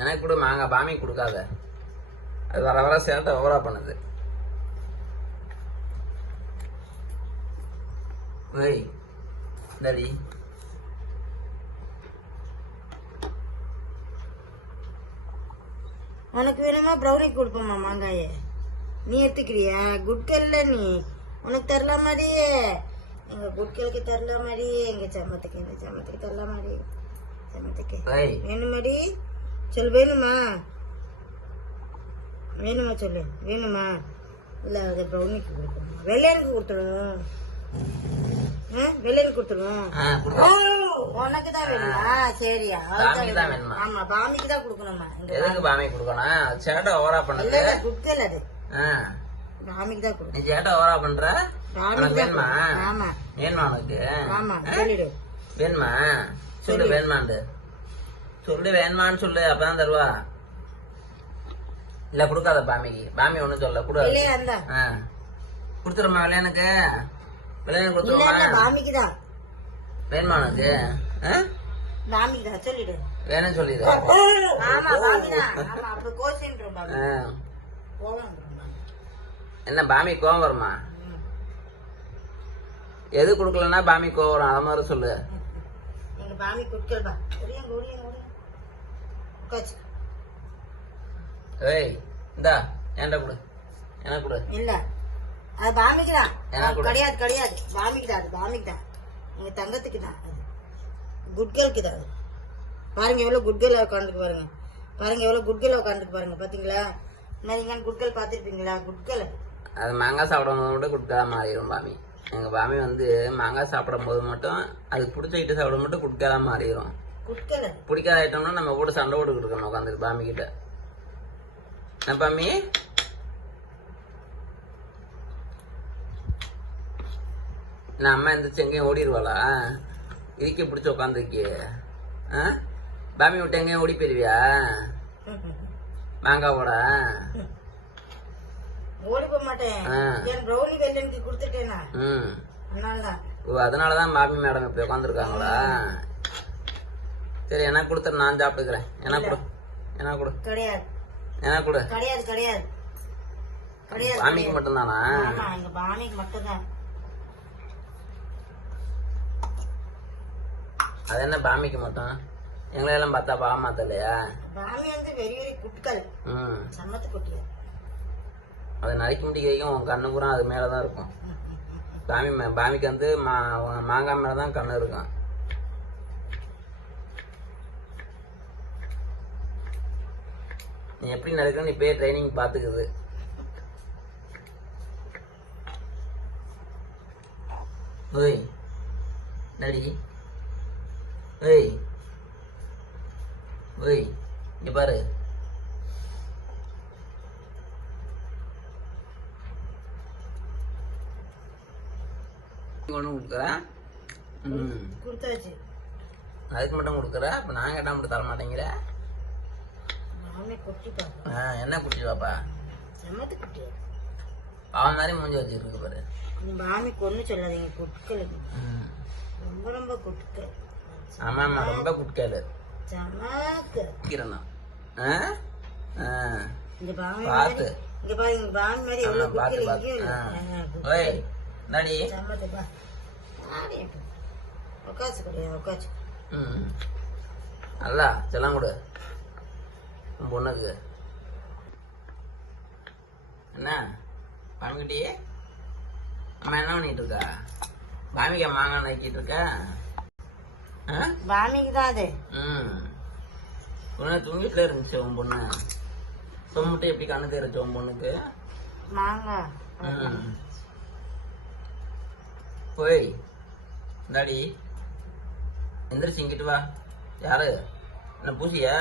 எனக்கு கூட மாங்காய் பாமி கொடுக்காத, அது வர வர சேட்டை ஓவரா பண்ணுது. ஓய் டாடி, உனக்கு வேணுமா ப்ரௌனி கொடுப்போம்மா மாங்காய, நீ எடுத்துக்கிறியா? குட்கல்ல நீ உனக்கு தரல மாதிரியே, எங்க குட்கலுக்கு தரல மாதிரி, எங்க சம்மத்துக்கு தரல மாதிரி. சம்மத்துக்கு வேணுமாடி சொல்லு, வேணுமா வேணுமா சொல்லு, வேணுமா? இல்ல அது ப்ரௌனிக்கு கொடுக்கணும், வெள்ளையனுக்கு கொடுத்துடும். வெள்ளையனுக்கு கொடுத்துருவோம். உனக்கு தான் வேணுமா? சரியா? ஆமா, பாமிக்கு தான் கொடுக்கணுமா? எதுக்கு பாமி கொடுக்கணும்? சேட்டை ஓவரா பண்ணுது. குட்கல் அது பாமிக்கு தான் கொடுக்கணும். நீ சேட்டை ஓவரா பண்ற. வேணுமா? ஆமா வேணுமா உனக்கு? ஆமா சொல்லிடு. வேணுமா சொல்லு, வேணுமான்னு சொல்லு, வேணுமான்னு சொல்லு, அப்பதான் தருவா. இல்ல கொடுக்காத பாமிக்கு, பாமி ஒண்ணும் சொல்ல கூட கொடுத்துருமா. விளையானுக்கு விளையானு கொடுத்துருமா. பாமிக்கு தான் வேணுமா உனக்கு? பாமிக்கு தான் சொல்லிடு, வேணும்னு சொல்லிடு. ஆமா பாமி தான். ஆமா அப்ப கோசின்றோம் பாமி. கோவம் என்ன பாமி கோவம் வருமா? எது கொடுக்கலன்னா பாமி கோவம் வரும், அத மாதிரி சொல்லு. எங்க பாமி குட்கல் பா. ஓடியங்க ஓடியங்க ஓடியங்க கோச். ஏய் இந்தா ஏன்டா கொடு, எனக்கு கொடு. இல்ல அது பாமிக்கு தான். கிடையாது கிடையாது, பாமிக்கு தான். அது பாமிக்கு தான், எங்க தங்கத்துக்கு தான். அது குட்கலுக்கு தான். பாருங்க எவ்வளவு குட்கல் உட்காந்துக்கு பாருங்க. பாருங்க எவ்வளவு குட்கல் உட்காந்துக்கு பாருங்க. பாத்தீங்களா? நீங்க குட்கல் பாத்துருப்பீங்களா? குட்கல் அது மாங்காய் சாப்பிடும் போது மட்டும் குட்கலா மாறிடும் பாமி. எங்க பாமி வந்து மாங்காய் சாப்பிடும் போது மட்டும் அதுக்கு பிடிச்ச ஐட்டம் சாப்பிடும் மட்டும் குட்கலா மாறிடும். குட்கல் பிடிக்காத ஐட்டம்னா நம்ம கூட சண்டை போட்டு இருக்கணும் உட்காந்துருக்கு பாமி கிட்ட. என்ன பாமி? நான் அம்மா எந்திரிச்சு எங்கேயும் ஓடிடுவாளா? இதுக்கே பிடிச்சி உட்காந்துருக்கிய. பாமி விட்டு எங்கேயும் ஓடி போயிருவியா? மாங்காவோட ஓடி போக மாட்டேன். என் ப்ரௌனி வெள்ளனுக்கு கொடுத்துட்டேனா, அதனாலதான் பாமி மேடம் இப்ப உட்காந்துருக்காங்களா? சரி எனக்கு கொடுத்துரு, நான் சாப்பிட்டுக்கிறேன். எனக்கு கொடு, எனக்கு கொடு. கிடையாது எனக்கு கொடு. கிடையாது கிடையாது கிடையாது. பாமிக்கு மட்டும் தானா? எங்க பாமிக்கு மட்டும் தான். அது என்ன பாமிக்கு மட்டும்? எங்களையெல்லாம் பார்த்தா பாவமா தெரியலையா? பாமி வந்து வெரி வெரி குட்கல், சம்மத்து குட்டியா. அதை நறுக்கி முடிக்கும் உன் கண்ணு பூரா அது மேலதான் இருக்கும். பாமிக்கு வந்து மாங்காய் மேலதான் கண்ணு இருக்கும். நீ எப்படி நறுக்கணும் இப்பயே ட்ரைனிங் பாத்துக்குது. ஓய் நடி, ஓய் ஓய் இங்க பாரு. ஒண்ணு கொடுக்குறேன், கொடுத்தாச்சு. அதுக்கு மட்டும் கொடுக்குற. அப்ப நான் கேட்டா மட்டும் தர மாட்டேங்கிற. என்ன குட்டி பாப்பா? சம்மத்து குட்டி. பாவம் மாதிரி மூஞ்சி வச்சிருக்கு பாரு. மாமி கொன்னு சொல்லாதீங்க, குட்கல் ரொம்ப ரொம்ப குட்கல். ஆமா ஆமா ரொம்ப குட்கல். சமாக்கு கிரணா இந்த பாமி பாத்து இங்க பாருங்க, பாமி மாதிரி எவ்வளவு குட்கல் இங்க. ஓய் நடி சம்மத்து பா. உட்காச்சு கிடையாது, உட்காச்சு. நல்லா செல்லாம் கொடு பொண்ணுக்கு. என்ன பாமிக்கிட்டே அம்மா என்ன பண்ணிட்டு இருக்கா? பாமிக்கா மாங்காய் நக்கிட்டு இருக்க? பாமிக்கு தான் அது. தூங்கிட்டுல இருந்துச்சு உன் பொண்ணு. தொம்முட்டு எப்படி கண்ணு தெரிச்சு உன் பொண்ணுக்கு? மாங்காய் போய் இந்தாடி எந்திரிச்சு இங்கிட்டு வா. யாரு? என்ன பூசியா?